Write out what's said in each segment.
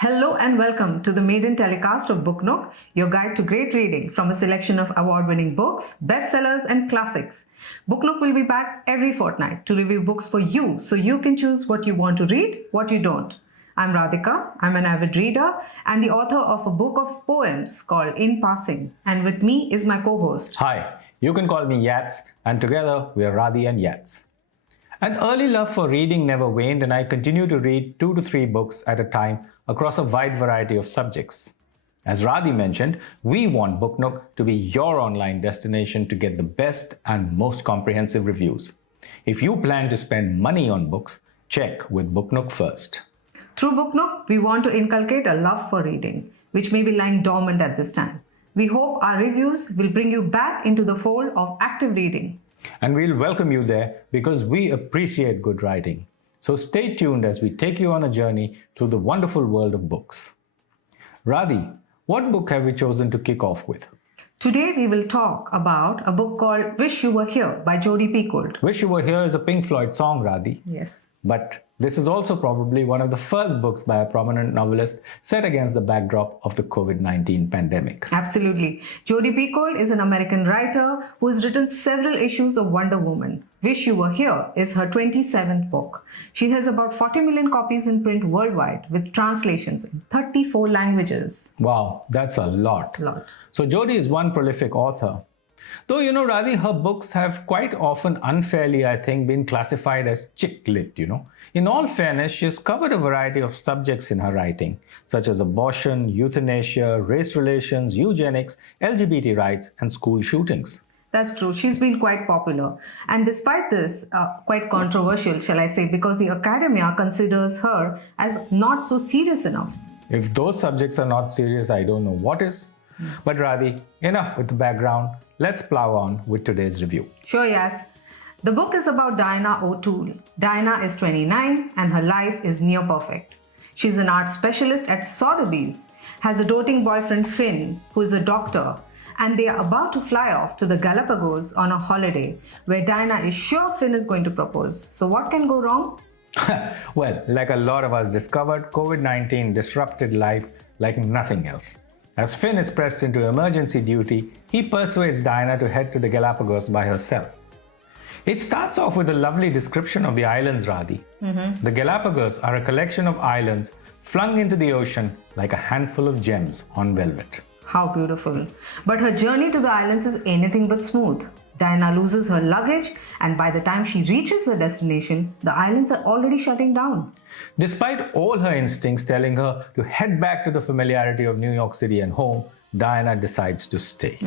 Hello and welcome to the maiden telecast of BookNook, your guide to great reading from a selection of award-winning books, bestsellers and classics. BookNook will be back every fortnight to review books for you so you can choose what you want to read, what you don't. I'm Radhika, I'm an avid reader and the author of a book of poems called In Passing, and with me is my co-host. Hi, you can call me Yats, and together we are Radhi and Yats. An early love for reading never waned, and I continue to read 2 to 3 books at a time across a wide variety of subjects. As Radhi mentioned, we want BookNook to be your online destination to get the best and most comprehensive reviews. If you plan to spend money on books, check with BookNook first. Through BookNook, we want to inculcate a love for reading, which may be lying dormant at this time. We hope our reviews will bring you back into the fold of active reading. And we'll welcome you there because we appreciate good writing. So stay tuned as we take you on a journey through the wonderful world of books. Radhi, what book have we chosen to kick off with? Today we will talk about a book called Wish You Were Here by Jodi Picoult. Wish You Were Here is a Pink Floyd song, Radhi. Yes. But this is also probably one of the first books by a prominent novelist set against the backdrop of the COVID-19 pandemic. Absolutely. Jodi Picoult is an American writer who has written several issues of Wonder Woman. Wish You Were Here is her 27th book. She has about 40 million copies in print worldwide with translations in 34 languages. Wow, that's a lot. So Jodi is one prolific author. Though, Radhi, her books have quite often unfairly, I think, been classified as chick lit, In all fairness, she has covered a variety of subjects in her writing, such as abortion, euthanasia, race relations, eugenics, LGBT rights, and school shootings. That's true. She's been quite popular. And despite this, quite controversial, shall I say, because the academia considers her as not so serious enough. If those subjects are not serious, I don't know what is. But Radhi, enough with the background. Let's plow on with today's review. Sure, Yats. The book is about Diana O'Toole. Diana is 29 and her life is near perfect. She's an art specialist at Sotheby's, has a doting boyfriend Finn, who is a doctor, and they are about to fly off to the Galapagos on a holiday where Diana is sure Finn is going to propose. So what can go wrong? Well, like a lot of us discovered, COVID-19 disrupted life like nothing else. As Finn is pressed into emergency duty, he persuades Diana to head to the Galapagos by herself. It starts off with a lovely description of the islands, Radhi. The Galapagos are a collection of islands flung into the ocean like a handful of gems on velvet. How beautiful. But her journey to the islands is anything but smooth. Diana loses her luggage, and by the time she reaches the destination, the islands are already shutting down. Despite all her instincts telling her to head back to the familiarity of New York City and home, Diana decides to stay.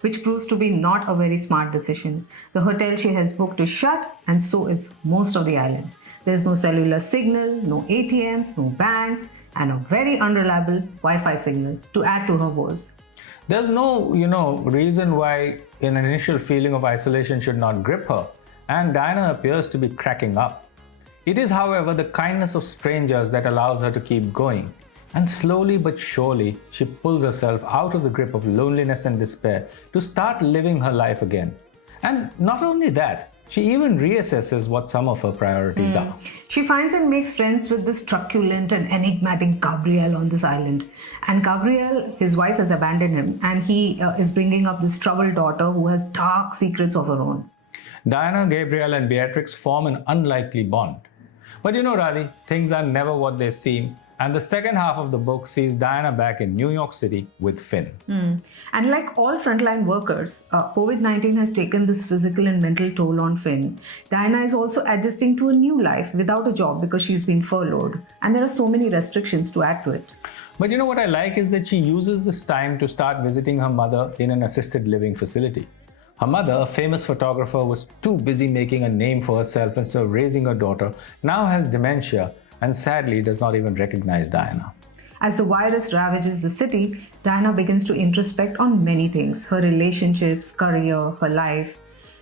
Which proves to be not a very smart decision. The hotel she has booked is shut, and so is most of the island. There's no cellular signal, no ATMs, no banks, and a very unreliable Wi-Fi signal to add to her woes. There's no, reason why an initial feeling of isolation should not grip her, and Diana appears to be cracking up. It is, however, the kindness of strangers that allows her to keep going, and slowly but surely, she pulls herself out of the grip of loneliness and despair to start living her life again. And not only that, she even reassesses what some of her priorities are. She finds and makes friends with this truculent and enigmatic Gabriel on this island. And Gabriel, his wife has abandoned him, and he is bringing up this troubled daughter who has dark secrets of her own. Diana, Gabriel, and Beatrix form an unlikely bond. But Radhi, things are never what they seem. And the second half of the book sees Diana back in New York City with Finn. And like all frontline workers, COVID-19 has taken this physical and mental toll on Finn. Diana is also adjusting to a new life without a job because she's been furloughed. And there are so many restrictions to add to it. But what I like is that she uses this time to start visiting her mother in an assisted living facility. Her mother, a famous photographer, was too busy making a name for herself instead of raising her daughter, now has dementia, and sadly does not even recognize Diana. As the virus ravages the city, Diana begins to introspect on many things: her relationships, career, her life.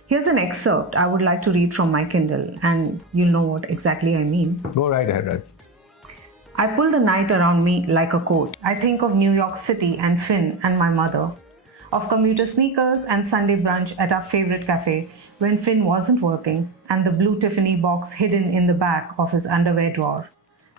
Here's an excerpt I would like to read from my Kindle, and you'll know what exactly I mean. Go right ahead, Red. I pull the night around me like a coat. I think of New York City and Finn and my mother. Of commuter sneakers and Sunday brunch at our favorite cafe when Finn wasn't working, and the blue Tiffany box hidden in the back of his underwear drawer.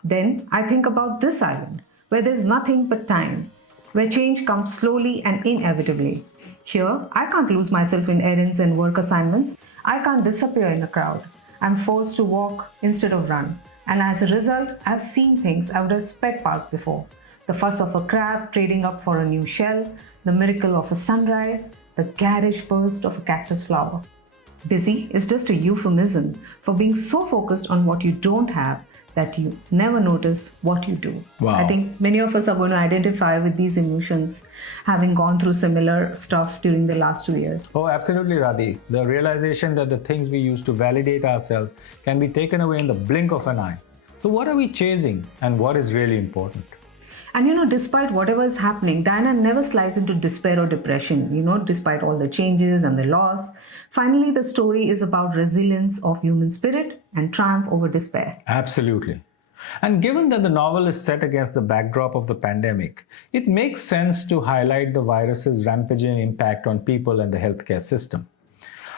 Then I think about this island, where there's nothing but time, where change comes slowly and inevitably. Here, I can't lose myself in errands and work assignments. I can't disappear in a crowd. I'm forced to walk instead of run. And as a result, I've seen things I would have sped past before. The fuss of a crab trading up for a new shell, the miracle of a sunrise, the garish burst of a cactus flower. Busy is just a euphemism for being so focused on what you don't have that you never notice what you do. Wow. I think many of us are going to identify with these emotions, having gone through similar stuff during the last 2 years. Oh, absolutely, Radhi. The realization that the things we use to validate ourselves can be taken away in the blink of an eye. So what are we chasing and what is really important? And despite whatever is happening, Diana never slides into despair or depression, despite all the changes and the loss. Finally, the story is about resilience of human spirit and triumph over despair. Absolutely. And given that the novel is set against the backdrop of the pandemic, it makes sense to highlight the virus's rampaging impact on people and the healthcare system.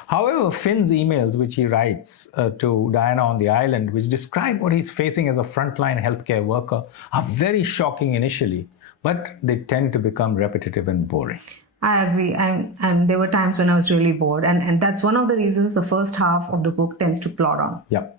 However, Finn's emails, which he writes to Diana on the island, which describe what he's facing as a frontline healthcare worker, are very shocking initially, but they tend to become repetitive and boring. I agree. And there were times when I was really bored. And that's one of the reasons the first half of the book tends to plod on. Yep.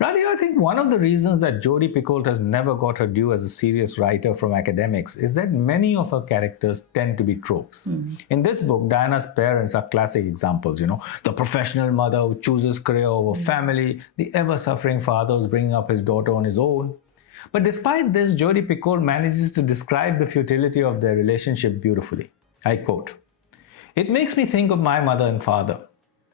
Radhi, I think one of the reasons that Jodi Picoult has never got her due as a serious writer from academics is that many of her characters tend to be tropes. In this book, Diana's parents are classic examples, the professional mother who chooses career over family, the ever-suffering father who's bringing up his daughter on his own. But despite this, Jodi Picoult manages to describe the futility of their relationship beautifully. I quote, "It makes me think of my mother and father.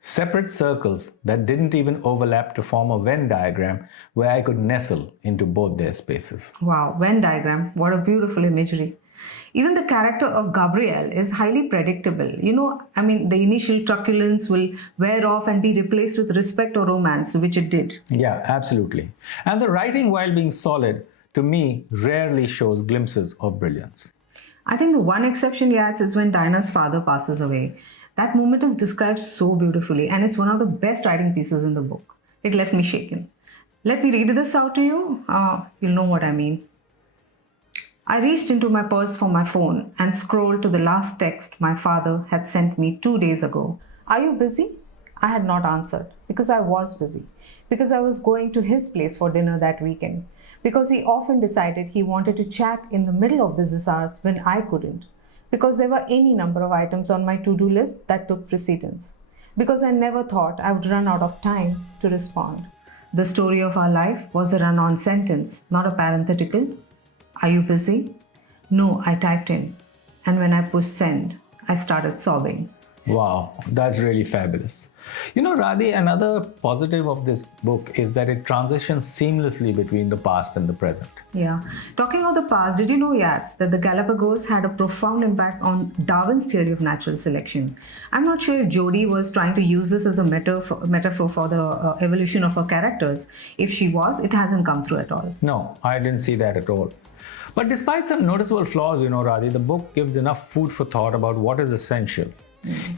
Separate circles that didn't even overlap to form a Venn diagram where I could nestle into both their spaces." Wow, Venn diagram. What a beautiful imagery. Even the character of Gabrielle is highly predictable. The initial truculence will wear off and be replaced with respect or romance, which it did. Yeah, absolutely. And the writing, while being solid, to me, rarely shows glimpses of brilliance. I think the one exception, Yats, is when Diana's father passes away. That moment is described so beautifully, and it's one of the best writing pieces in the book. It left me shaken. Let me read this out to you. You'll know what I mean. I reached into my purse for my phone and scrolled to the last text my father had sent me 2 days ago. "Are you busy?" I had not answered because I was busy, because I was going to his place for dinner that weekend, because he often decided he wanted to chat in the middle of business hours when I couldn't, because there were any number of items on my to-do list that took precedence, because I never thought I would run out of time to respond. The story of our life was a run-on sentence, not a parenthetical. "Are you busy?" "No," I typed in. And when I pushed send, I started sobbing. Wow, that's really fabulous. Radhi, another positive of this book is that it transitions seamlessly between the past and the present. Yeah. Talking of the past, did you know, Yats, that the Galapagos had a profound impact on Darwin's theory of natural selection? I'm not sure if Jodi was trying to use this as a metaphor for the evolution of her characters. If she was, it hasn't come through at all. No, I didn't see that at all. But despite some noticeable flaws, Radhi, the book gives enough food for thought about what is essential.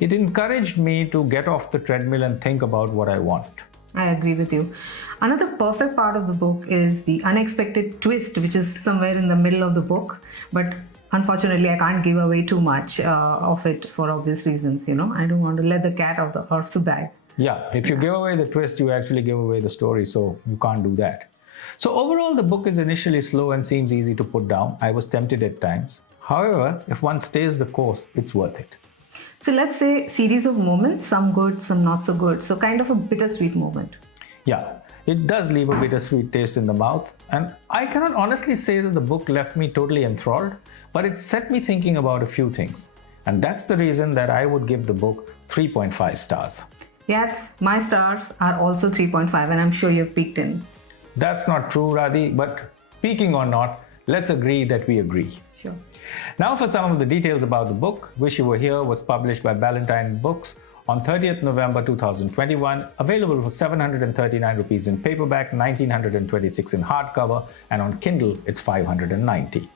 It encouraged me to get off the treadmill and think about what I want. I agree with you. Another perfect part of the book is the unexpected twist, which is somewhere in the middle of the book. But unfortunately, I can't give away too much of it for obvious reasons. I don't want to let the cat out of the horse bag. Yeah, if you give away the twist, you actually give away the story. So you can't do that. So overall, the book is initially slow and seems easy to put down. I was tempted at times. However, if one stays the course, it's worth it. So let's say series of moments, some good, some not so good. So kind of a bittersweet moment. Yeah, it does leave a bittersweet taste in the mouth. And I cannot honestly say that the book left me totally enthralled, but it set me thinking about a few things. And that's the reason that I would give the book 3.5 stars. Yes, my stars are also 3.5 and I'm sure you've peaked in. That's not true, Radhi, but peaking or not, let's agree that we agree. Sure. Now for some of the details about the book. Wish You Were Here was published by Ballantine Books on 30th November 2021, available for 739 rupees in paperback, 1926 in hardcover, and on Kindle it's 590.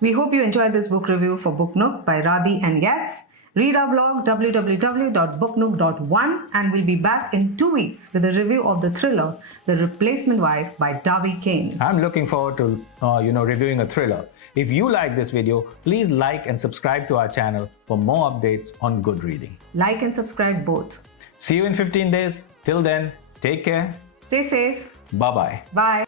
We hope you enjoyed this book review for BookNook by Radhi and Yats. Read our blog www.booknook.one and we'll be back in 2 weeks with a review of the thriller The Replacement Wife by Darby Kane. I'm looking forward to reviewing a thriller. If you like this video, please like and subscribe to our channel for more updates on good reading. Like and subscribe both. See you in 15 days. Till then, take care. Stay safe. Bye-bye. Bye.